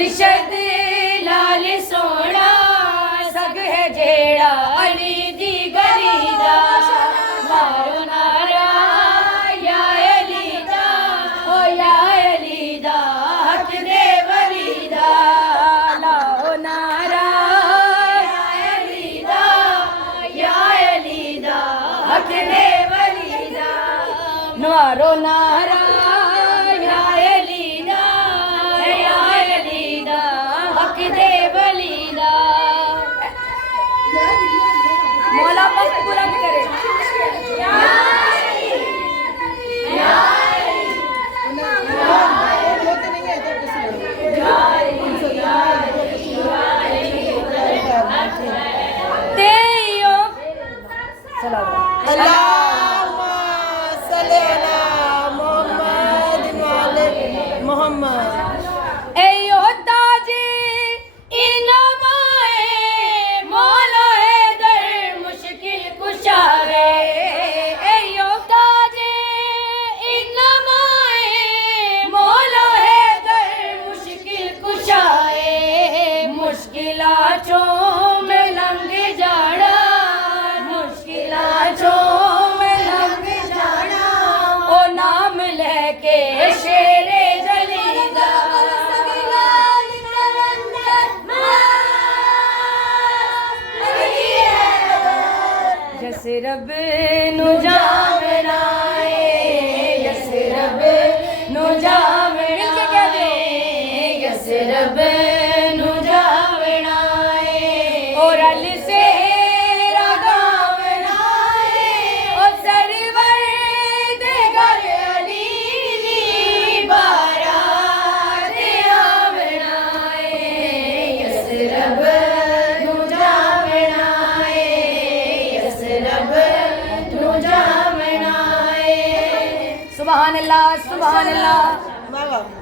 मुर्शद लाल सोना सग है जेड़ा अली दी गली दा मारो नारा या अली दा ओ या अली दा हक दे वली दा लाओ नारा या अली दा या अली दा हक दे वली दा मारो नारा मौला मस्त बुलंद करे रब नु जावना यस रब नु जावना क्या दे यस रब नु जावना और अल से रागावना और सरवर दे घर अली दी बारात आवना यस रब सुभान अल्लाह सुभान अल्लाह।